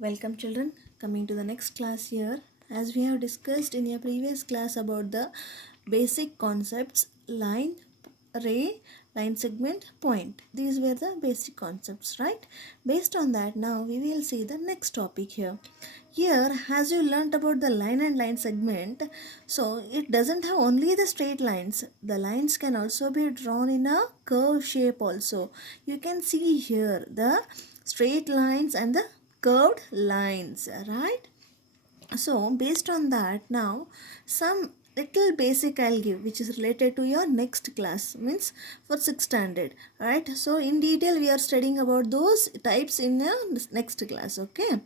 Welcome children, coming to the next class here. As we have discussed in a previous class about the basic concepts line, ray, line segment, point. These were the basic concepts, right? Based on that, now we will see the next topic here. Here, as you learnt about the line and line segment, so it doesn't have only the straight lines. The lines can also be drawn in a curve shape also. You can see here the straight lines and the curved lines, right? So based on that, now some little basic I'll give which is related to your next class, means for 6th standard, right? So in detail we are studying about those types in next class, okay?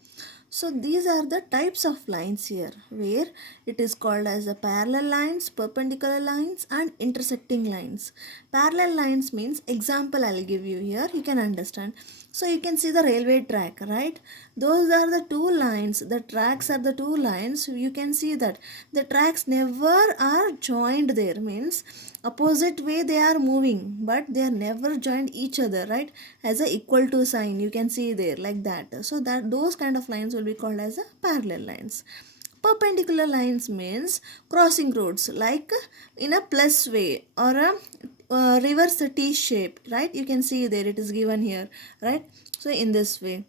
So these are the types of lines here, where it is called as the parallel lines, perpendicular lines and intersecting lines. Parallel lines means, example I'll give you here, you can understand. So you can see the railway track, right? Those are the two lines, the tracks are the two lines. You can see that the tracks never are joined there, means opposite way they are moving, but they are never joined each other, right? As a equal to sign, you can see there like that. So that those kind of lines will be called as a parallel lines. Perpendicular lines means crossing roads, like in a plus way or a reverse T shape, right? You can see there it is given here, right? So in this way,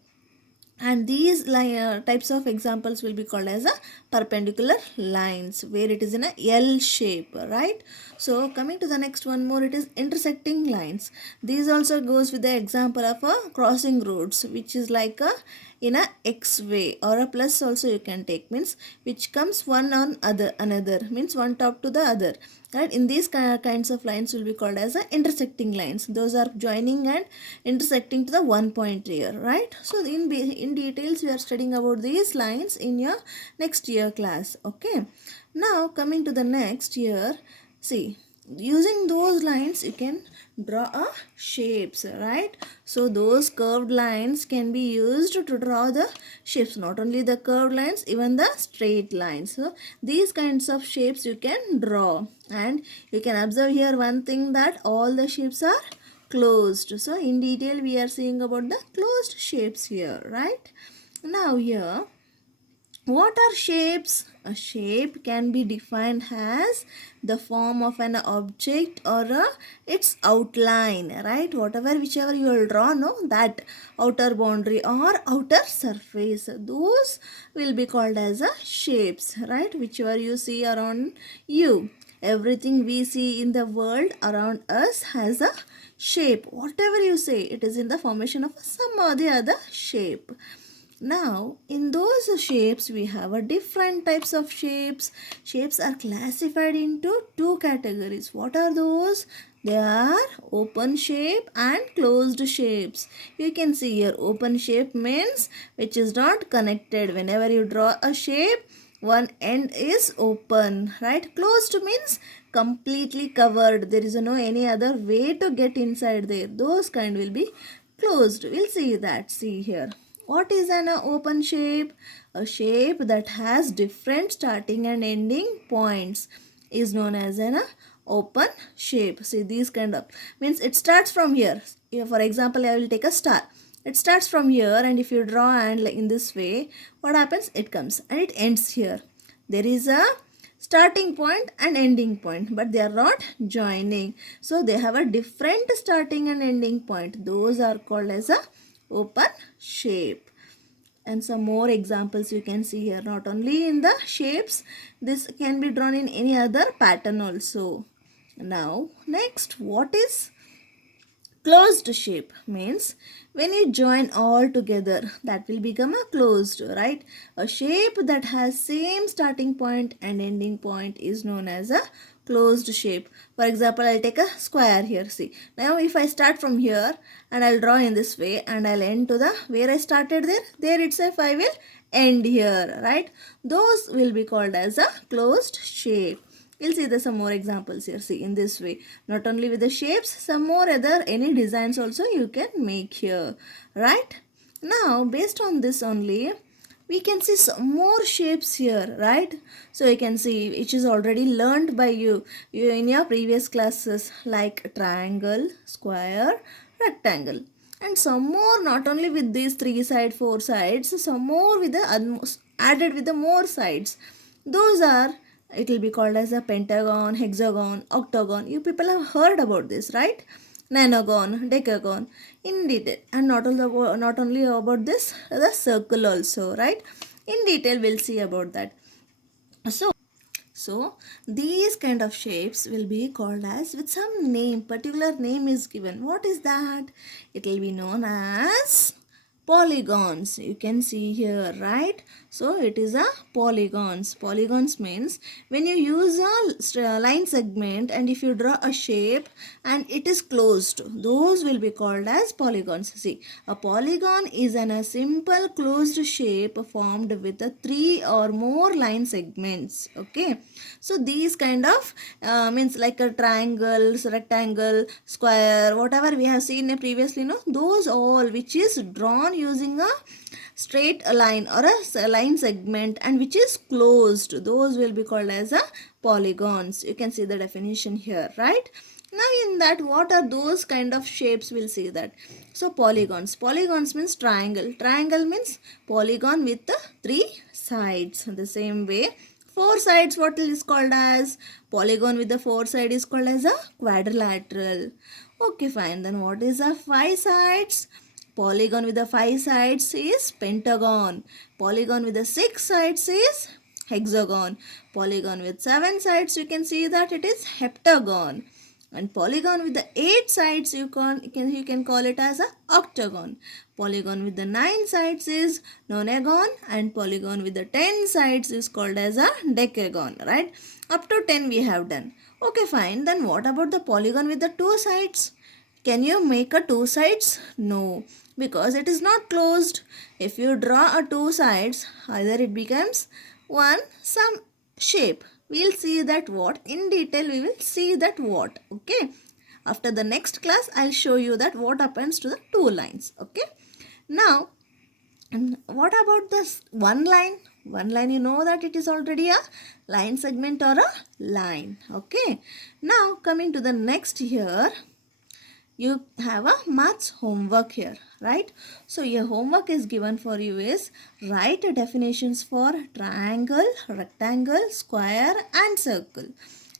and these types of examples will be called as a perpendicular lines, where it is in a L shape, right? So coming to the next one more, it is intersecting lines. These also goes with the example of a crossing roads, which is like a in a X way, or a plus also you can take, means which comes one on other another, means one top to the other, right? In these kinds of lines will be called as a intersecting lines. Those are joining and intersecting to the one point here, right? So in details we are studying about these lines in your next year class, okay? Now coming to the next year, see, using those lines you can draw a shapes, right? So those curved lines can be used to draw the shapes, not only the curved lines, even the straight lines. So these kinds of shapes you can draw, and you can observe here one thing, that all the shapes are closed. So in detail we are seeing about the closed shapes here, right? Now here, what are shapes? A shape can be defined as the form of an object or its outline, right? Whichever you will draw, no, that outer boundary or outer surface, those will be called as a shapes, right? Whichever you see around you. Everything we see in the world around us has a shape. Whatever you say, it is in the formation of some or the other shape. Now, in those shapes, we have a different types of shapes. Shapes are classified into two categories. What are those? They are open shape and closed shapes. You can see here, open shape means which is not connected. Whenever you draw a shape, one end is open, right? Closed means completely covered. There is no any other way to get inside there. Those kind will be closed. We'll see that. See here. What is an open shape? A shape that has different starting and ending points is known as an open shape. See, these kind of means it starts from here. For example, I will take a star. It starts from here, and if you draw and in this way, what happens? It comes and it ends here. There is a starting point and ending point, but they are not joining. So they have a different starting and ending point. Those are called as a open shape. And some more examples you can see here, not only in the shapes, this can be drawn in any other pattern also. Now next, what is closed shape? Means when you join all together, that will become a closed, right? A shape that has same starting point and ending point is known as a closed shape. For example, I'll take a square here. See, now if I start from here and I'll draw in this way and I'll end to the where I started, there itself I will end here, right? Those will be called as a closed shape. We'll see some more examples here. See, in this way, not only with the shapes, some more other any designs also you can make here, right? Now based on this only, we can see some more shapes here, right? So you can see which is already learned by you in your previous classes, like triangle, square, rectangle. and some more not only with these 3 side 4 sides, some more with the added with the more sides. Those are, it will be called as a pentagon, hexagon, octagon. You people have heard about this, right? Nonagon, decagon in detail, and not only about this, the circle also, right? In detail we'll see about that. So these kind of shapes will be called as with some name, particular name is given. What is that? It will be known as polygons. You can see here, right? So it is a polygons. Polygons means when you use a line segment and if you draw a shape and it is closed, those will be called as polygons. See, a polygon is a simple closed shape formed with a 3 or more line segments. Okay, so these kind of means like a triangle, rectangle, square, whatever we have seen previously, no, those all which is drawn using a straight line or a line segment and which is closed, those will be called as a polygons. You can see the definition here, right? Now in that, what are those kind of shapes? We'll see that. So polygons means triangle means polygon with the 3 sides. The same way, 4 sides, what is called as polygon with the 4 side is called as a quadrilateral. Okay, fine. Then what is a 5 sides? Polygon with the 5 sides is pentagon. Polygon with the 6 sides is hexagon. Polygon with 7 sides, you can see that it is heptagon. And polygon with the 8 sides, you can call it as a octagon. Polygon with the 9 sides is nonagon, and polygon with the 10 sides is called as a decagon, right? Up to 10 we have done. Okay, fine. Then what about the polygon with the 2 sides? Can you make a 2 sides? No, because it is not closed. If you draw a 2 sides, either it becomes some shape. We'll see that what in detail. We will see that what. Okay. After the next class, I'll show you that what happens to the 2 lines. Okay. Now, what about this one line? One line, you know that it is already a line segment or a line. Okay. Now, coming to the next here, you have a maths homework here, right? So your homework is given for you is write definitions for triangle, rectangle, square and circle.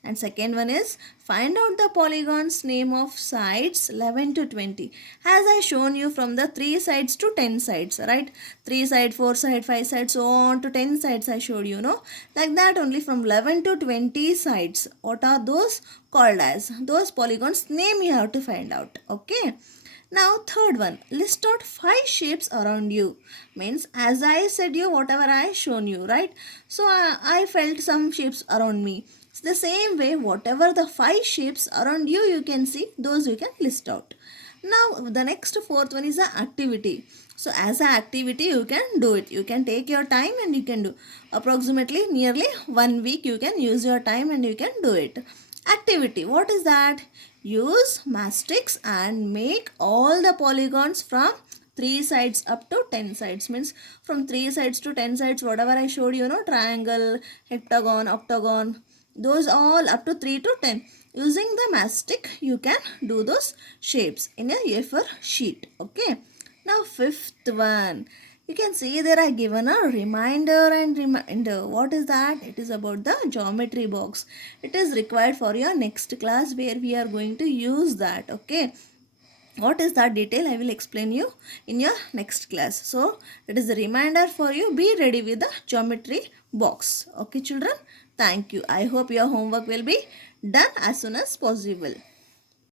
And second one is find out the polygons name of sides 11 to 20. As I shown you from the 3 sides to 10 sides, right? 3 side, 4 side, 5 sides, so on to 10 sides I showed you, no? Like that only from 11 to 20 sides. What are those called as? Those polygons name you have to find out. Okay. Now third one, list out 5 shapes around you. Means as I said you, whatever I shown you, right? So I felt some shapes around me. It's the same way, whatever the 5 shapes around you, you can see, those you can list out. Now the next fourth one is the activity. So as an activity you can do it. You can take your time and you can do approximately nearly 1 week. You can use your time and you can do it. Activity, what is that? Use mastics and make all the polygons from 3 sides up to 10 sides. Means from 3 sides to 10 sides, whatever I showed you, know, triangle, heptagon, octagon, those all up to 3 to 10. Using the mastic, you can do those shapes in a A4 sheet. Okay. Now fifth one. You can see there I given a reminder and reminder. What is that? It is about the geometry box. It is required for your next class where we are going to use that. Okay. What is that detail? I will explain you in your next class. So it is a reminder for you. Be ready with the geometry box. Okay children. Thank you. I hope your homework will be done as soon as possible.